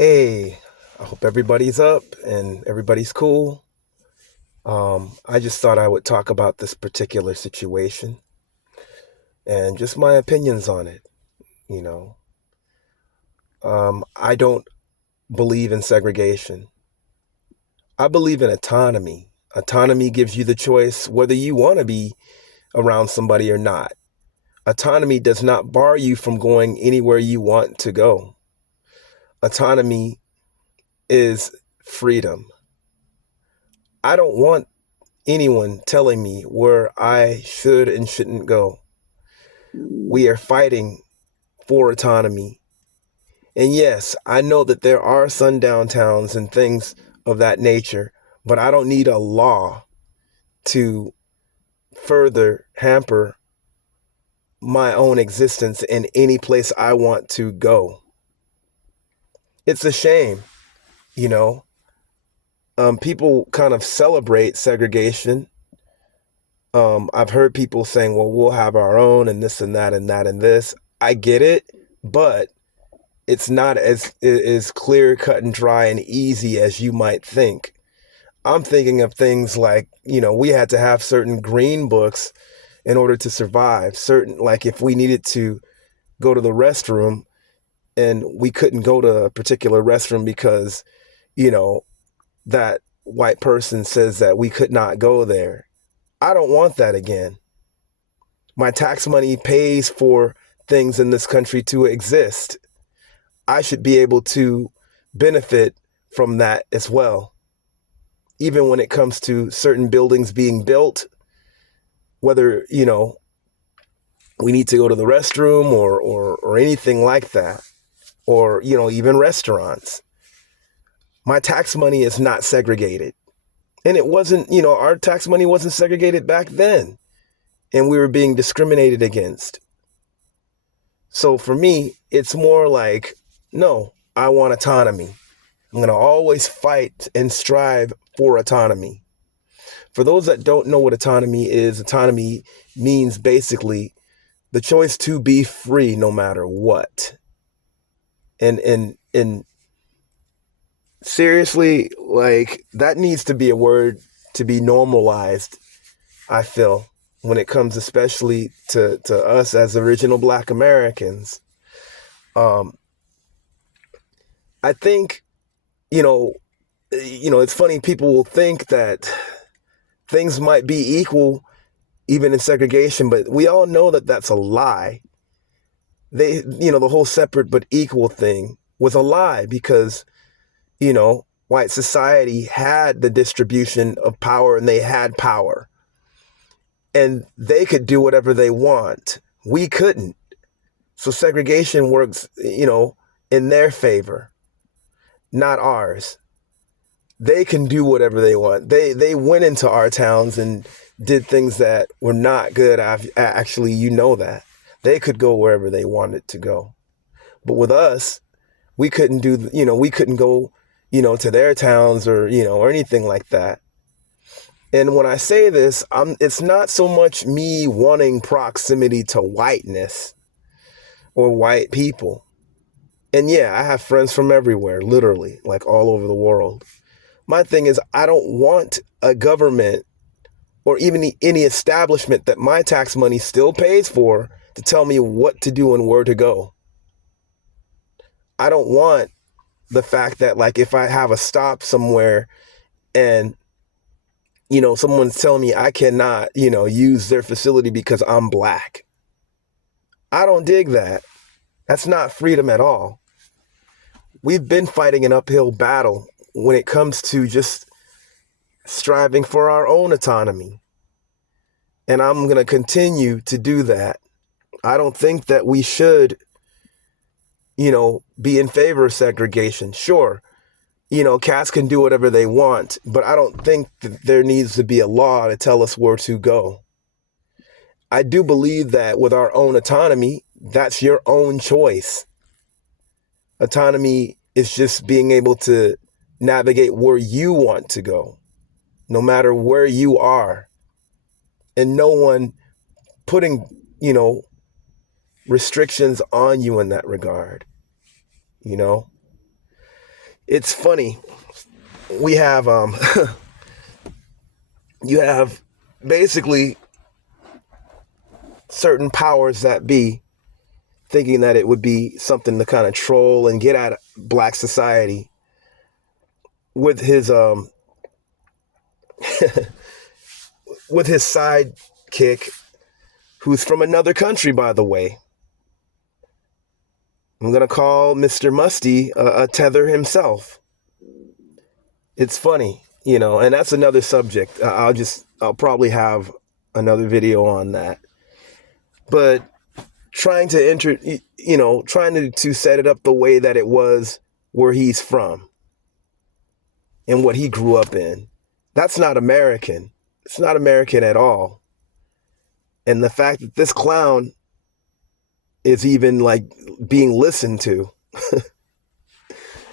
Hey, I hope everybody's up and everybody's cool. I just thought I would talk about this particular situation and just my opinions on it. You know, I don't believe in segregation. I believe in autonomy. Autonomy gives you the choice whether you want to be around somebody or not. Autonomy does not bar you from going anywhere you want to go. Autonomy is freedom. I don't want anyone telling me where I should and shouldn't go. We are fighting for autonomy. And yes, I know that there are sundown towns and things of that nature, but I don't need a law to further hamper my own existence in any place I want to go. It's a shame, you know. People kind of celebrate segregation. I've heard people saying, well, we'll have our own and this and that and that and this. I get it, but it's not as clear cut and dry and easy as you might think. I'm thinking of things like, we had to have certain green books in order to survive. Certain, like if we needed to go to the restroom and we couldn't go to a particular restroom because, that white person says that we could not go there. I don't want that again. My tax money pays for things in this country to exist. I should be able to benefit from that as well. Even when it comes to certain buildings being built, whether, we need to go to the restroom or anything like that, or, even restaurants. My tax money is not segregated. And it wasn't, our tax money wasn't segregated back then. And we were being discriminated against. So for me, it's more like, no, I want autonomy. I'm going to always fight and strive for autonomy. For those that don't know what autonomy means basically the choice to be free no matter what. And seriously, like that needs to be a word to be normalized, I feel, when it comes especially to us as original Black Americans. I think, it's funny, people will think that things might be equal even in segregation, but we all know that that's a lie. The whole separate but equal thing was a lie because, white society had the distribution of power and they had power and they could do whatever they want. We couldn't. So segregation works, in their favor, not ours. They can do whatever they want. They went into our towns and did things that were not good. Actually, that. They could go wherever they wanted to go. But with us, we couldn't we couldn't go, to their towns or anything like that. And when I say this, it's not so much me wanting proximity to whiteness or white people. And yeah, I have friends from everywhere, literally, like all over the world. My thing is, I don't want a government or even any establishment that my tax money still pays for to tell me what to do and where to go. I don't want the fact that, like, if I have a stop somewhere and, someone's telling me I cannot, use their facility because I'm Black. I don't dig that. That's not freedom at all. We've been fighting an uphill battle when it comes to just striving for our own autonomy. And I'm going to continue to do that. I don't think that we should, be in favor of segregation. Sure, cats can do whatever they want, but I don't think that there needs to be a law to tell us where to go. I do believe that with our own autonomy, that's your own choice. Autonomy is just being able to navigate where you want to go, no matter where you are, and no one putting, restrictions on you in that regard, It's funny. We have you have basically certain powers that be thinking that it would be something to kind of troll and get at black society with his with his sidekick, who's from another country, by the way. I'm gonna call Mr. Musty a tether himself. It's funny, and that's another subject. I'll probably have another video on that. But trying to trying to set it up the way that it was where he's from and what he grew up in. That's not American. It's not American at all. And the fact that this clown is even like being listened to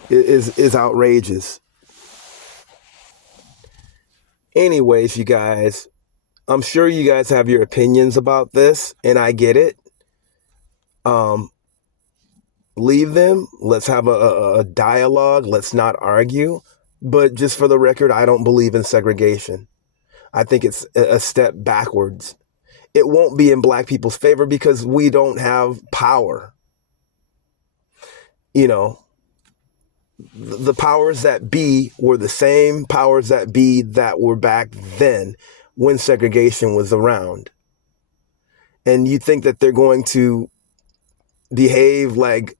is outrageous. Anyways, you guys, I'm sure you guys have your opinions about this, and I get it. Leave them. Let's have a dialogue. Let's not argue. But just for the record, I don't believe in segregation. I think it's a step backwards. It won't be in black people's favor because we don't have power. The powers that be were the same powers that be that were back then when segregation was around. And you think that they're going to behave like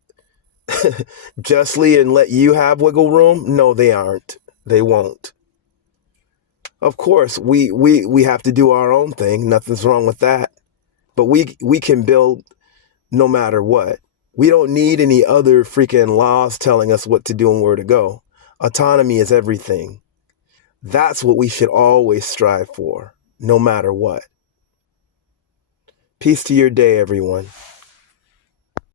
justly and let you have wiggle room? No, they aren't. They won't. Of course, we have to do our own thing. Nothing's wrong with that. But we can build no matter what. We don't need any other freaking laws telling us what to do and where to go. Autonomy is everything. That's what we should always strive for, no matter what. Peace to your day, everyone.